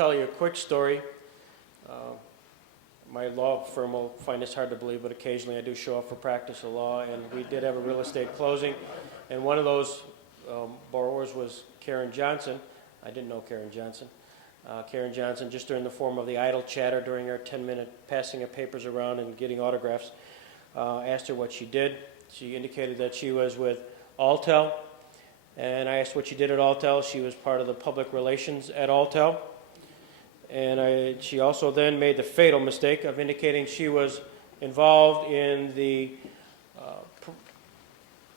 tell you a quick story. My law firm will find this hard to believe, but occasionally I do show up for practice of law, and we did have a real estate closing, and one of those borrowers was Karen Johnson. I didn't know Karen Johnson. Karen Johnson, just during the form of the idle chatter during our 10-minute passing of papers around and getting autographs, asked her what she did. She indicated that she was with Alltel, and I asked what she did at Alltel. She was part of the public relations at Alltel. And she also then made the fatal mistake of indicating she was involved in the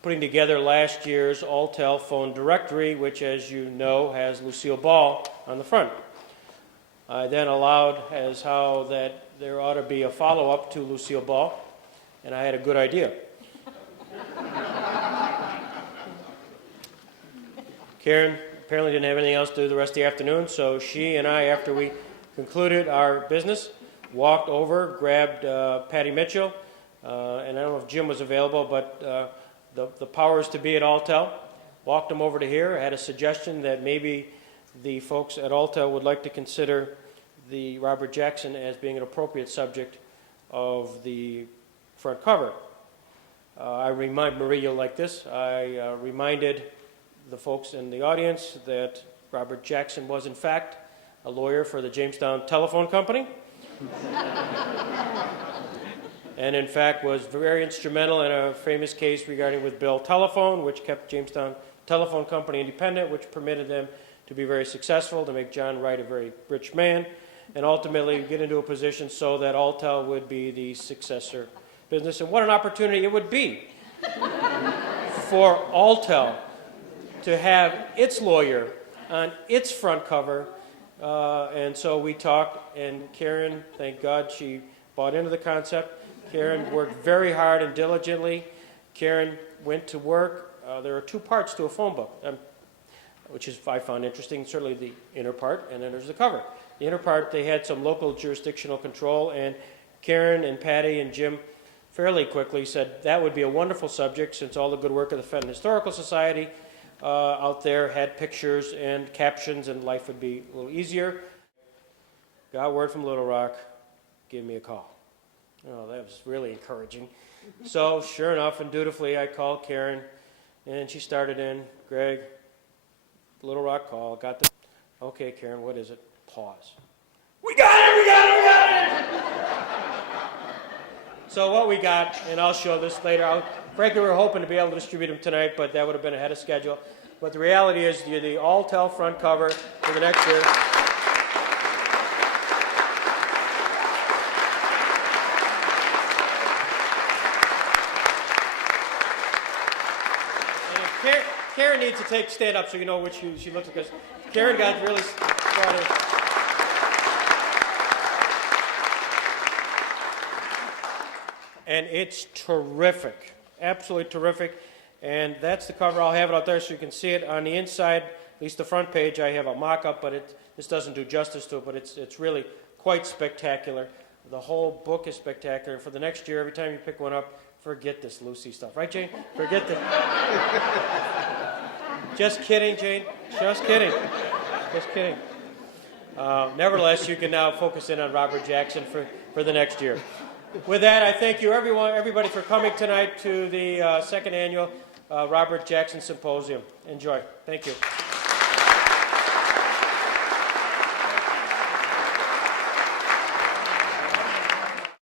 putting together last year's Alltel phone directory, which, as you know, has Lucille Ball on the front. I then allowed as how that there ought to be a follow-up to Lucille Ball, and I had a good idea. Karen apparently didn't have anything else to do the rest of the afternoon, so she and I, after we concluded our business, walked over, grabbed Patty Mitchell, and I don't know if Jim was available, but the powers to be at Alltel, walked them over to here. I had a suggestion that maybe the folks at Alltel would like to consider the Robert Jackson as being an appropriate subject of the front cover. I remind Maria like this. I reminded the folks in the audience that Robert Jackson was, in fact, a lawyer for the Jamestown Telephone Company, and in fact was very instrumental in a famous case regarding with Bell Telephone, which kept Jamestown Telephone Company independent, which permitted them to be very successful, to make John Wright a very rich man, and ultimately get into a position so that Alltel would be the successor business. And what an opportunity it would be for Alltel to have its lawyer on its front cover. And so we talked, and Karen, thank God, she bought into the concept. Karen worked very hard and diligently. Karen went to work. There are two parts to a phone book, which is I found interesting, certainly the inner part, and then there's the cover. The inner part, they had some local jurisdictional control, and Karen and Patty and Jim fairly quickly said that would be a wonderful subject, since all the good work of the Fenton Historical Society out there had pictures and captions, and life would be a little easier. Got word from Little Rock, give me a call. Oh, that was really encouraging. So sure enough and dutifully, I called Karen, and she started in, Greg, Little Rock call, got the, okay, Karen, what is it? Pause. We got it! So what we got, and I'll show this later. Frankly, we were hoping to be able to distribute them tonight, but that would have been ahead of schedule. But the reality is, you're the Alltel front cover for the next year. And Karen needs to stand up so you know which she looks like, because Karen got really started. And it's terrific, absolutely terrific. And that's the cover. I'll have it out there so you can see it. On the inside, at least the front page, I have a mock-up, but this doesn't do justice to it, but it's really quite spectacular. The whole book is spectacular. For the next year, every time you pick one up, forget this Lucy stuff. Right, Jane? Forget the... Just kidding, Jane. Just kidding. Just kidding. Nevertheless, you can now focus in on Robert Jackson for the next year. With that, I thank you, everybody, for coming tonight to the second annual Robert Jackson Symposium. Enjoy. Thank you.